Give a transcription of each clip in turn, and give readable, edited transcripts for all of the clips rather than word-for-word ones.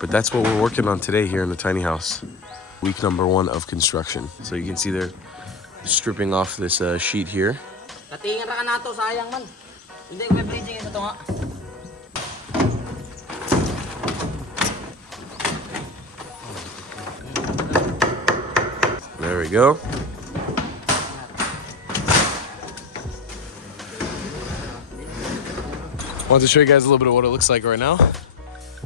But that's what we're working on today here in the tiny house. Week number 1 of construction. So you can see they're stripping off this sheet here. There we go. Wanted to show you guys a little bit of what it looks like right now.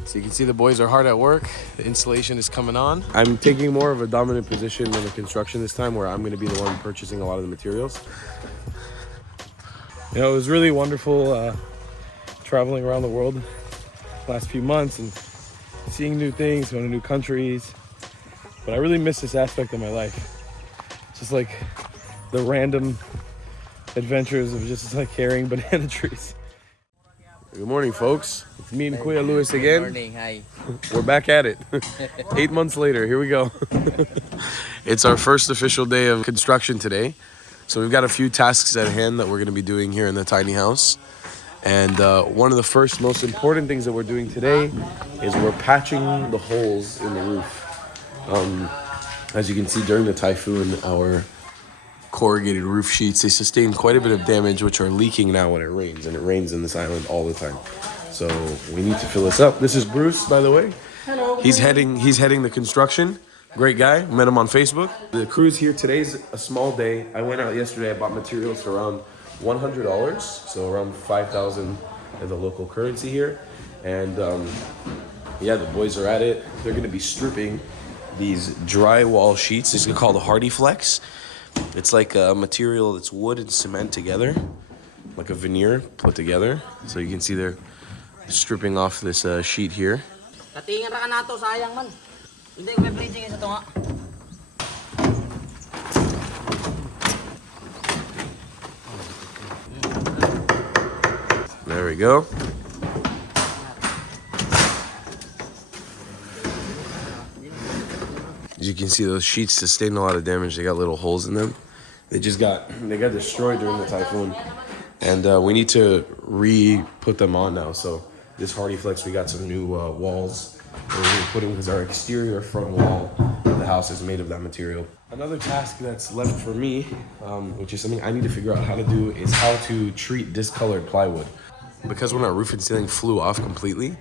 So you can see the boys are hard at work. The installation is coming on. I'm taking more of a dominant position in the construction this time, where I'm going to be the one purchasing a lot of the materials. You know, it was really wonderful traveling around the world the last few months and seeing new things, going to new countries. But I really miss this aspect of my life. Just like the random adventures of just like carrying banana trees. Good morning, folks. It's me and Kuya Lewis again. Good morning, hi. We're back at it. 8 months later, here we go. It's our first official day of construction today. So we've got a few tasks at hand that we're going to be doing here in the tiny house. And one of the first most important things that we're doing today is we're patching the holes in the roof. As you can see, during the typhoon, our corrugated roof sheets, they sustained quite a bit of damage, which are leaking now when it rains, and it rains in this island all the time. So we need to fill this up. This is Bruce, by the way. Hello. He's heading the construction. Great guy. Met him on Facebook. The crew's here. Today's a small day. I went out yesterday. I bought materials for around $100, so around 5,000 in the local currency here. And yeah, the boys are at it. They're going to be stripping these drywall sheets. This is called a Hardy Flex. It's like a material that's wood and cement together, like a veneer put together. So you can see they're stripping off this sheet here. There we go. As you can see, those sheets sustained a lot of damage. They got little holes in them. They got destroyed during the typhoon, and we need to re-put them on now. So this Hardy Flex, we got some new walls that we're going to put in, because our exterior front wall of the house is made of that material. Another task that's left for me, which is something I need to figure out how to do, is how to treat discolored plywood. Because when our roof and ceiling flew off completely,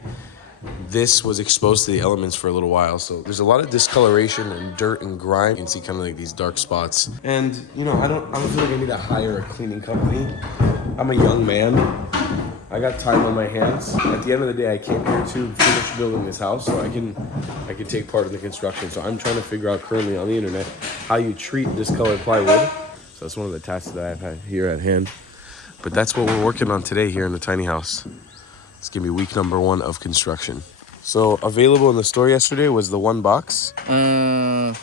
this was exposed to the elements for a little while, so there's a lot of discoloration and dirt and grime. You can see kind of like these dark spots. And you know, I don't feel like I need to hire a cleaning company. I'm a young man. I got time on my hands. At the end of the day, I came here to finish building this house, so I can take part in the construction. So I'm trying to figure out currently on the internet how you treat discolored plywood. So that's one of the tasks that I've had here at hand. But that's what we're working on today here in the tiny house. It's gonna be week number 1 of construction. So available in the store yesterday was the 1 box. 1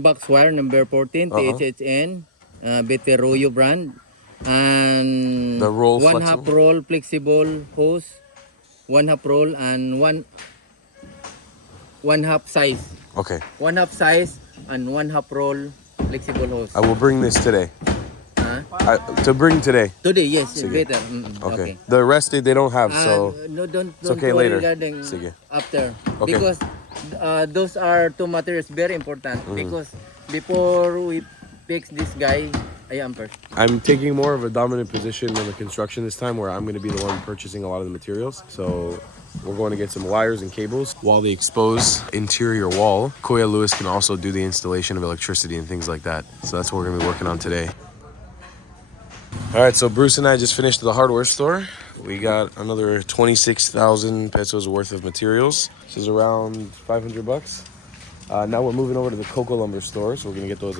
box wire number 14, THHN, Beteroyo brand. And the roll 1 half roll flexible hose, 1 half roll, and one half size. Okay. 1 half size and 1 half roll flexible hose. I will bring this today. To bring today. Today, yes, Sige. better. Okay. The rest they don't have, so no, don't it's okay worry later. regarding Sige. after. Okay. Because those are 2 materials very important. Because before we fix this guy, I am first. I'm taking more of a dominant position in the construction this time, where I'm going to be the one purchasing a lot of the materials. So we're going to get some wires and cables. While the exposed interior wall, Kuya Lewis can also do the installation of electricity and things like that. So that's what we're going to be working on today. All right, so Bruce and I just finished the hardware store. We got another 26,000 pesos worth of materials. This is around 500 bucks. Now we're moving over to the cocoa lumber store, so we're gonna get those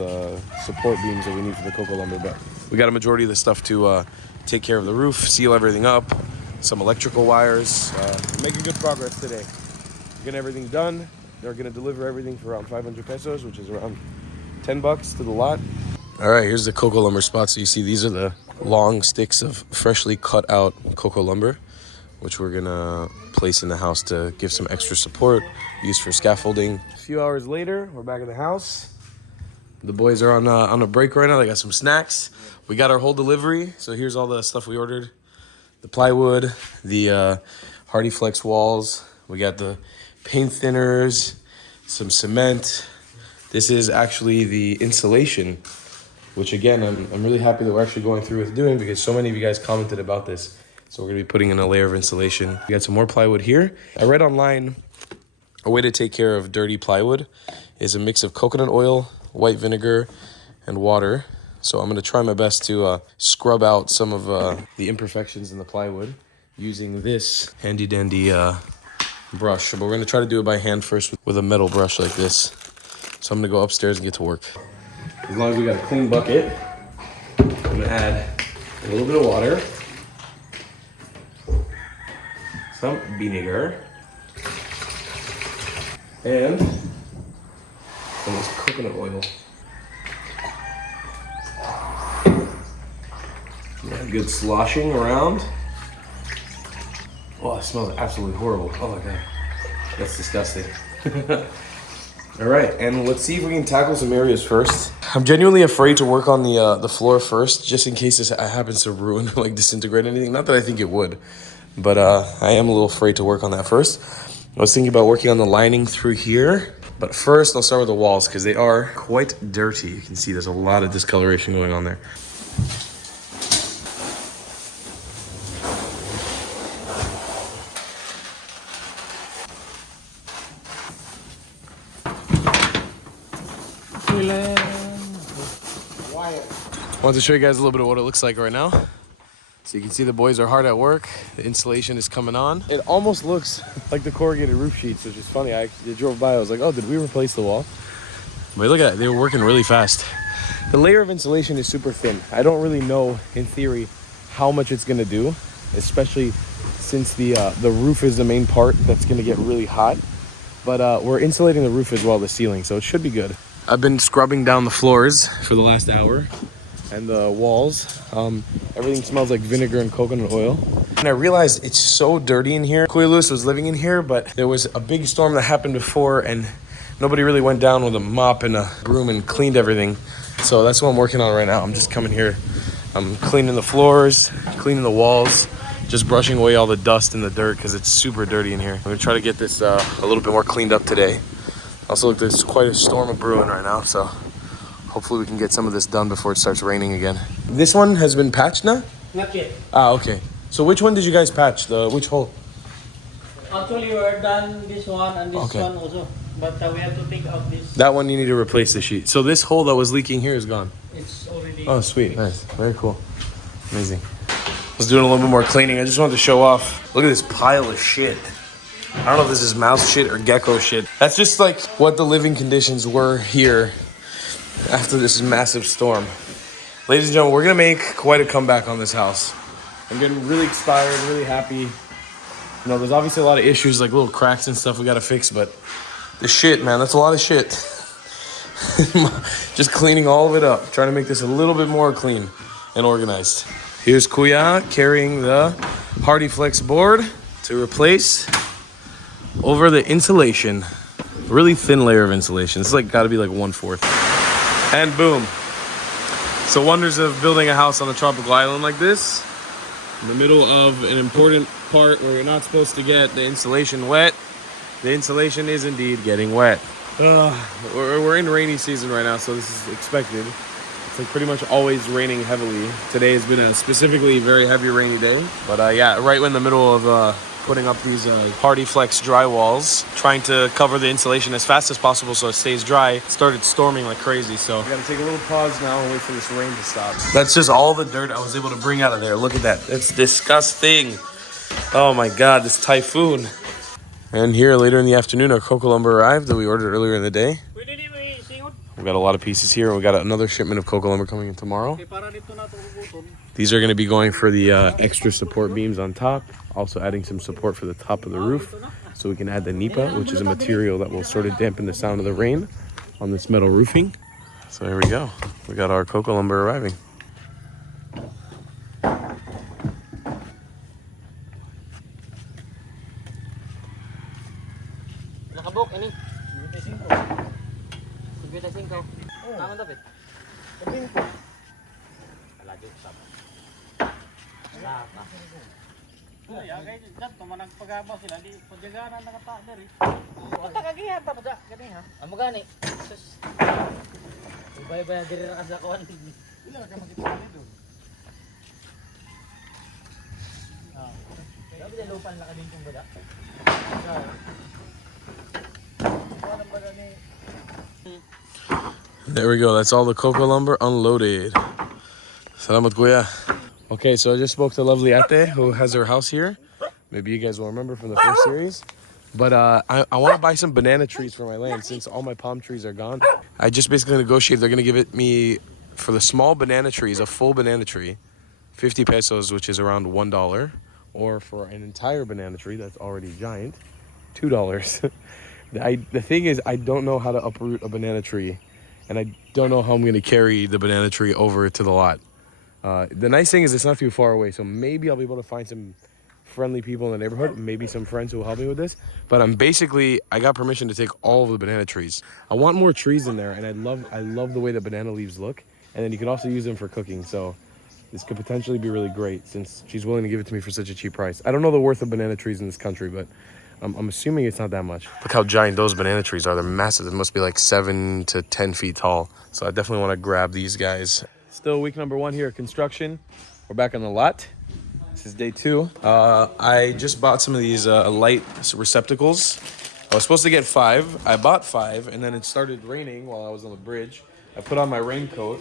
support beams that we need for the cocoa lumber. But we got a majority of the stuff to take care of the roof, seal everything up, some electrical wires. Making good progress today. Getting everything done. They're gonna deliver everything for around 500 pesos, which is around 10 bucks to the lot. All right, here's the cocoa lumber spot. So you see these are the long sticks of freshly cut out cocoa lumber, which we're gonna place in the house to give some extra support, used for scaffolding. A few hours later, we're back at the house. The boys are on a break right now. They got some snacks. We got our whole delivery. So here's all the stuff we ordered. The plywood, the Hardy Flex walls. We got the paint thinners, some cement. This is actually the insulation, which again, I'm really happy that we're actually going through with doing because so many of you guys commented about this. So we're gonna be putting in a layer of insulation. We got some more plywood here. I read online a way to take care of dirty plywood is a mix of coconut oil, white vinegar, and water. So I'm gonna try my best to scrub out some of the imperfections in the plywood using this handy dandy brush. But we're gonna try to do it by hand first with a metal brush like this. So I'm gonna go upstairs and get to work. As long as we got a clean bucket, I'm gonna add a little bit of water, some vinegar, and some of this coconut oil. Yeah, good sloshing around. Oh, it smells absolutely horrible. Oh my god, that's disgusting. All right, and let's see if we can tackle some areas first. I'm genuinely afraid to work on the floor first, just in case this happens to ruin or like disintegrate anything. Not that I think it would, but I am a little afraid to work on that first. I was thinking about working on the lining through here, but first I'll start with the walls because they are quite dirty. You can see there's a lot of discoloration going on there. I wanted to show you guys a little bit of what it looks like right now. So you can see the boys are hard at work. The insulation is coming on. It almost looks like the corrugated roof sheets, which is funny. I drove by, I was like, oh, did we replace the wall? But look at that, they were working really fast. The layer of insulation is super thin. I don't really know, in theory, how much it's gonna do, especially since the roof is the main part that's gonna get really hot. But we're insulating the roof as well, the ceiling, so it should be good. I've been scrubbing down the floors for the last hour and the walls. Everything smells like vinegar and coconut oil. And I realized it's so dirty in here. Kuya Lewis was living in here, but there was a big storm that happened before and nobody really went down with a mop and a broom and cleaned everything. So that's what I'm working on right now. I'm just coming here. I'm cleaning the floors, cleaning the walls, just brushing away all the dust and the dirt because it's super dirty in here. I'm gonna try to get this a little bit more cleaned up today. Also, look, there's quite a storm of brewing right now, so hopefully we can get some of this done before it starts raining again. This one has been patched now? Not yet. Ah, okay. So which one did you guys patch? Which hole? Actually, we're done this one and this Okay. one also. But we have to take out this. That one you need to replace the sheet. So this hole that was leaking here is gone. It's already. Oh, sweet. Nice. Very cool. Amazing. I was doing a little bit more cleaning. I just wanted to show off. Look at this pile of shit. I don't know if this is mouse shit or gecko shit. That's just like what the living conditions were here after this massive storm. Ladies and gentlemen, we're gonna make quite a comeback on this house. I'm getting really inspired, really happy. You know, there's obviously a lot of issues, like little cracks and stuff we gotta fix, but the shit, man, that's a lot of shit. Just cleaning all of it up, trying to make this a little bit more clean and organized. Here's Kuya carrying the Hardy Flex board to replace over the insulation. A really thin layer of insulation. It's like gotta be like 1/4. And boom. So wonders of building a house on a tropical island like this, in the middle of an important part where you're not supposed to get the insulation wet. The insulation is indeed getting wet. We're in rainy season right now, so this is expected. It's like pretty much always raining heavily. Today has been a specifically very heavy rainy day. But yeah, right in the middle of putting up these Hardy Flex dry walls, trying to cover the insulation as fast as possible so it stays dry. It started storming like crazy, so I gotta take a little pause now and wait for this rain to stop. That's just all the dirt I was able to bring out of there. Look at that. It's disgusting. Oh my god, this typhoon. And here later in the afternoon, our cocoa lumber arrived that we ordered earlier in the day. We got a lot of pieces here. We got another shipment of cocoa lumber coming in tomorrow. These are going to be going for the extra support beams on top. Also adding some support for the top of the roof. So we can add the nipa, which is a material that will sort of dampen the sound of the rain on this metal roofing. So here we go. We got our cocoa lumber arriving. Nakabok, ini. 25. Tama dapat. Lagi usap. Wala pa. Ya kay dito man nagpagabaw sila di pagyagaan ang nakata diri. Kita kagihan ta pa kani ha. Amo gani. Sus. Ubay-ubay diri ra sa kuan. Ila ka makita dito. Ah. Sabi na lupan la kadin kung bada. There we go. That's all the cocoa lumber unloaded. Salamat kuya. Okay, so I just spoke to lovely Ate who has her house here. Maybe you guys will remember from the first series. But I want to buy some banana trees for my land since all my palm trees are gone. I just basically negotiated. They're going to give it me for the small banana trees, a full banana tree, 50 pesos, which is around $1. Or for an entire banana tree that's already giant, $2. The thing is, I don't know how to uproot a banana tree. And I don't know how I'm going to carry the banana tree over to the lot. The nice thing is it's not too far away, so maybe I'll be able to find some friendly people in the neighborhood, maybe some friends who will help me with this. But I got permission to take all of the banana trees. I want more trees in there, and I love the way the banana leaves look. And then you can also use them for cooking, so this could potentially be really great since she's willing to give it to me for such a cheap price. I don't know the worth of banana trees in this country, but I'm assuming it's not that much. Look how giant those banana trees are. They're massive. They must be like 7 to 10 feet tall. So I definitely want to grab these guys. Still week number 1 here at construction. We're back on the lot. This is day 2. I just bought some of these light receptacles. I was supposed to get 5. I bought 5, and then it started raining while I was on the bridge. I put on my raincoat,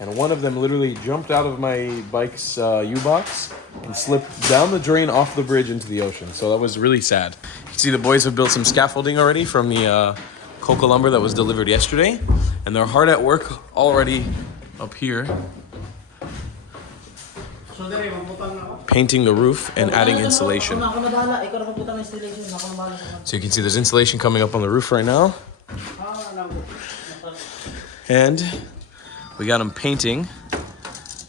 and one of them literally jumped out of my bike's U-box and slipped down the drain off the bridge into the ocean. So that was really sad. You can see the boys have built some scaffolding already from the cocoa lumber that was delivered yesterday, and they're hard at work already up here, painting the roof and adding insulation. So you can see there's insulation coming up on the roof right now. And we got them painting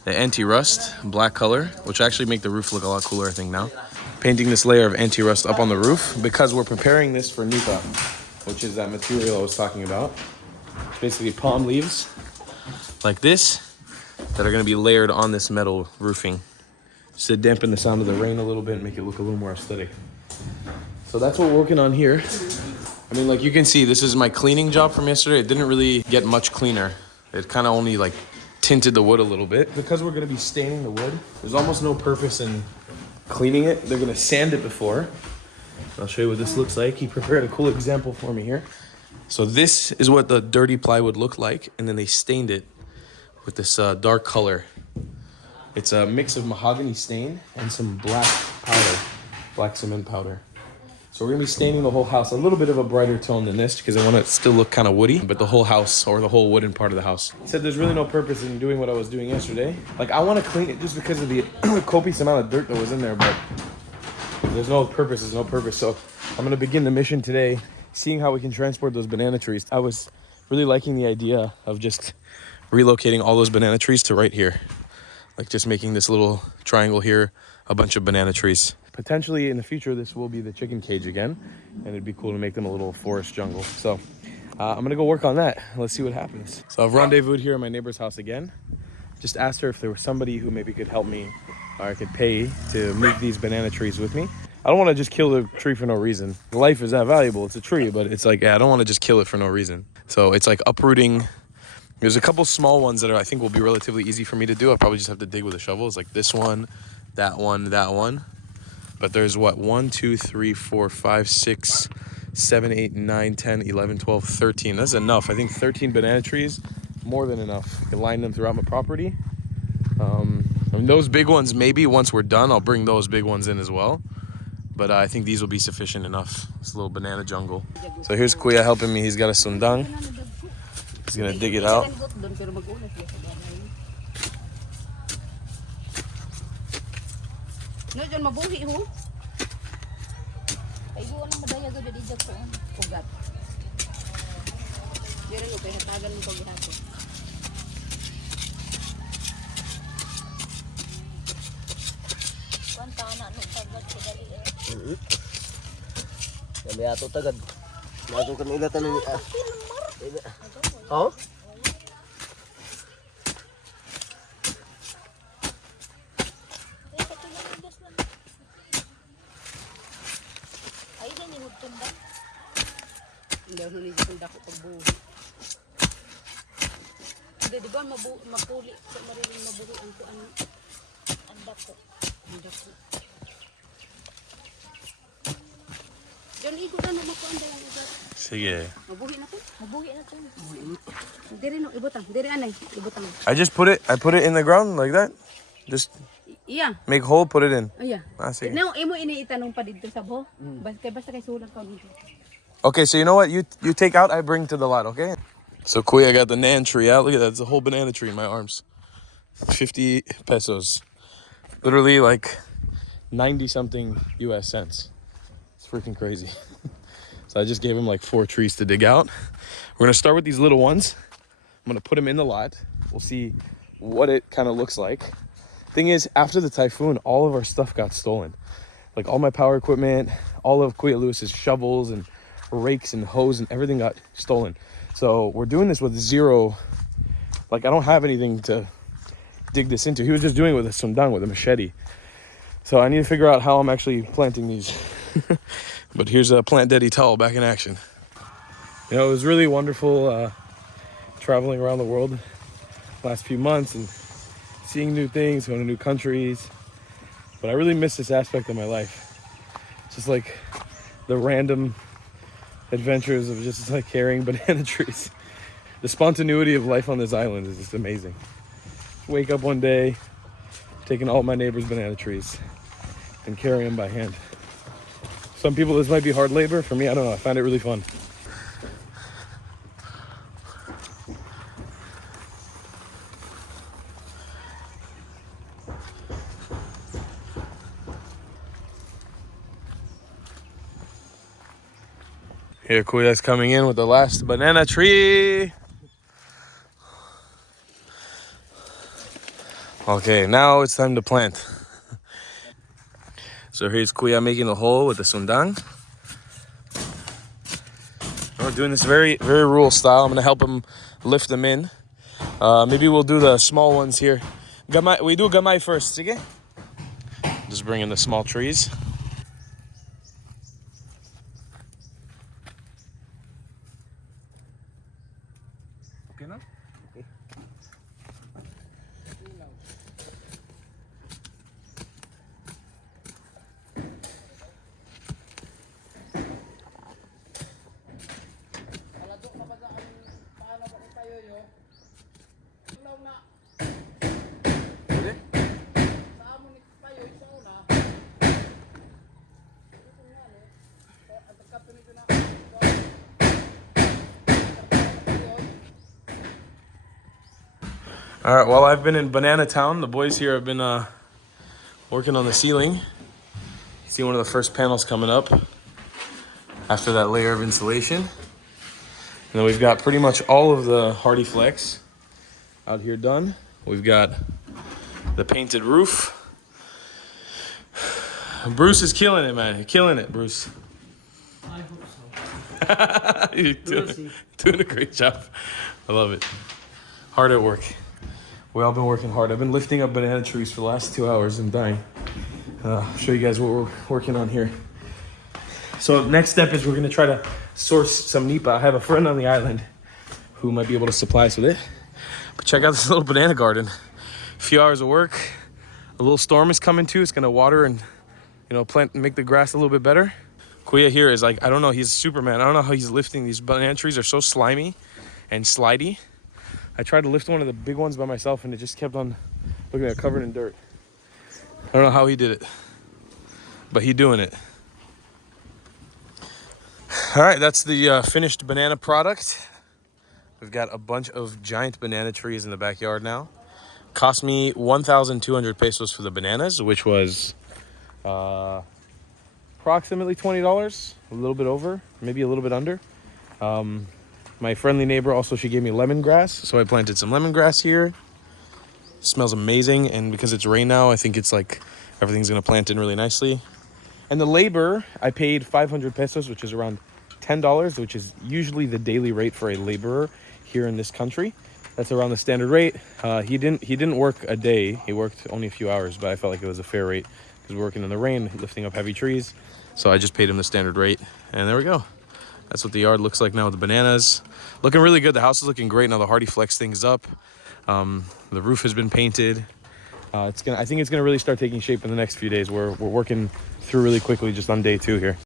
the anti-rust black color, which actually make the roof look a lot cooler, I think, now. Painting this layer of anti-rust up on the roof because we're preparing this for Nuka, which is that material I was talking about. It's basically palm leaves like this that are going to be layered on this metal roofing just to dampen the sound of the rain a little bit and make it look a little more aesthetic. So that's what we're working on here. I mean, like you can see, this is my cleaning job from yesterday. It didn't really get much cleaner. It kind of only like tinted the wood a little bit. Because we're going to be staining the wood, there's almost no purpose in cleaning it. They're going to sand it before. I'll show you what this looks like. He prepared a cool example for me here. So this is what the dirty plywood looked like, and then they stained it with this dark color. It's a mix of mahogany stain and some black powder, black cement powder. So we're gonna be staining the whole house a little bit of a brighter tone than this because I want it to still look kind of woody, but the whole house or the whole wooden part of the house. He said there's really no purpose in doing what I was doing yesterday. Like I want to clean it just because of the copious amount of dirt that was in there, but there's no purpose, there's no purpose. So I'm gonna begin the mission today, seeing how we can transport those banana trees. I was really liking the idea of just relocating all those banana trees to right here. Like just making this little triangle here, a bunch of banana trees. Potentially in the future, this will be the chicken cage again, and it'd be cool to make them a little forest jungle. So I'm gonna go work on that. Let's see what happens. So I've rendezvoused here at my neighbor's house again. Just asked her if there was somebody who maybe could help me or I could pay to move these banana trees with me. I don't want to just kill the tree for no reason. Life is that valuable. It's a tree, but it's like, yeah, I don't want to just kill it for no reason. So it's like uprooting. There's a couple small ones that I think will be relatively easy for me to do. I'll probably just have to dig with a shovel. It's like this one, that one, that one. But there's what, 1, 2, 3, 4, 5, 6, 7, 8, 9, 10, 11, 12, 13. That's enough. I think 13 banana trees, more than enough. I can line them throughout my property. I mean, those big ones, maybe once we're done, I'll bring those big ones in as well. But I think these will be sufficient enough. This little banana jungle. So here's Kuya helping me. He's got a sundang. He's gonna dig it out. No, dyan mabuhi ho. Ay, doon ang madaya doon dyan dyan po. Pugat. Diyan rin, okay, hatagan mo pag-ihapon. Kuwanta na, no, paggat ko dali eh. Kami ato tagad. Lago kami ilatan ni Oh? Dahil hindi ko dako pagbuhi. Hindi, di ba mapuli sa mariling mabuhi ang kuan ang dako. Ang dako. Diyan igo na makuan daw ang ugat. Sige. Mabuhi na to. Mabuhi na to. Diri no ibutang. Diri anay ibutang. I put it in the ground like that. Just Iya. make hole, put it in. Oh yeah. Ah, sige. Now imo ini itanong pa dito sa bo. Basta kay sulat ka dito. Okay, so you know what? You take out, I bring to the lot, okay? So Kuya got the nan tree out. Look at that. It's a whole banana tree in my arms. 50 pesos. Literally like 90 something US cents. It's freaking crazy. So I just gave him like 4 trees to dig out. We're gonna start with these little ones. I'm gonna put them in the lot. We'll see what it kind of looks like. Thing is, after the typhoon, all of our stuff got stolen. Like all my power equipment, all of Kuya Lewis's shovels and rakes and hose and everything got stolen. So we're doing this with zero, like I don't have anything to dig this into. He was just doing it with a sundang, with a machete. So I need to figure out how I'm actually planting these. But here's a Plant Daddy Towel back in action. You know, it was really wonderful traveling around the world last few months and seeing new things, going to new countries. But I really miss this aspect of my life. Just like the random adventures of just like carrying banana trees. The spontaneity of life on this island is just amazing. Wake up one day, taking all my neighbors' banana trees and carrying them by hand. Some people this might be hard labor. For me, I don't know. I find it really fun. Here, Kuya's coming in with the last banana tree. Okay, now it's time to plant. So here's Kuya making the hole with the sundang. We're doing this very, very rural style. I'm gonna help him lift them in. Maybe we'll do the small ones here. Gamay, we do gamay first, sige? Just bring in the small trees. Okay na? Okay. All right, well, I've been in Banana Town. The boys here have been working on the ceiling. See one of the first panels coming up after that layer of insulation. And then we've got pretty much all of the Hardy Flex out here done. We've got the painted roof. Bruce is killing it, man. You're killing it, Bruce. I hope so. You're doing a great job. I love it. Hard at work. We've all been working hard. I've been lifting up banana trees for the last 2 hours and dying. I'll show you guys what we're working on here. So next step is we're gonna try to source some nipa. I have a friend on the island who might be able to supply us with it. But check out this little banana garden. A few hours of work. A little storm is coming too. It's gonna water and, you know, plant, make the grass a little bit better. Kuya here is like, I don't know, he's Superman. I don't know how he's lifting these banana trees. Are so slimy and slidey. I tried to lift one of the big ones by myself and it just kept on looking at it, covered in dirt. I don't know how he did it, but he doing it. All right, that's the finished banana product. We've got a bunch of giant banana trees in the backyard now. Cost me 1,200 pesos for the bananas, which was approximately $20, a little bit over, maybe a little bit under. My friendly neighbor also, she gave me lemongrass, so I planted some lemongrass here. It smells amazing, and because it's rain now, I think it's like everything's gonna plant in really nicely. And the labor, I paid 500 pesos, which is around $10, which is usually the daily rate for a laborer here in this country. That's around the standard rate. He didn't work a day. He worked only a few hours, but I felt like it was a fair rate because we're working in the rain, lifting up heavy trees. So I just paid him the standard rate, and there we go. That's what the yard looks like now with the bananas. Looking really good. The house is looking great now. The Hardy Flex thing's up. The roof has been painted. I think it's gonna really start taking shape in the next few days. We're working through really quickly just on day 2 here.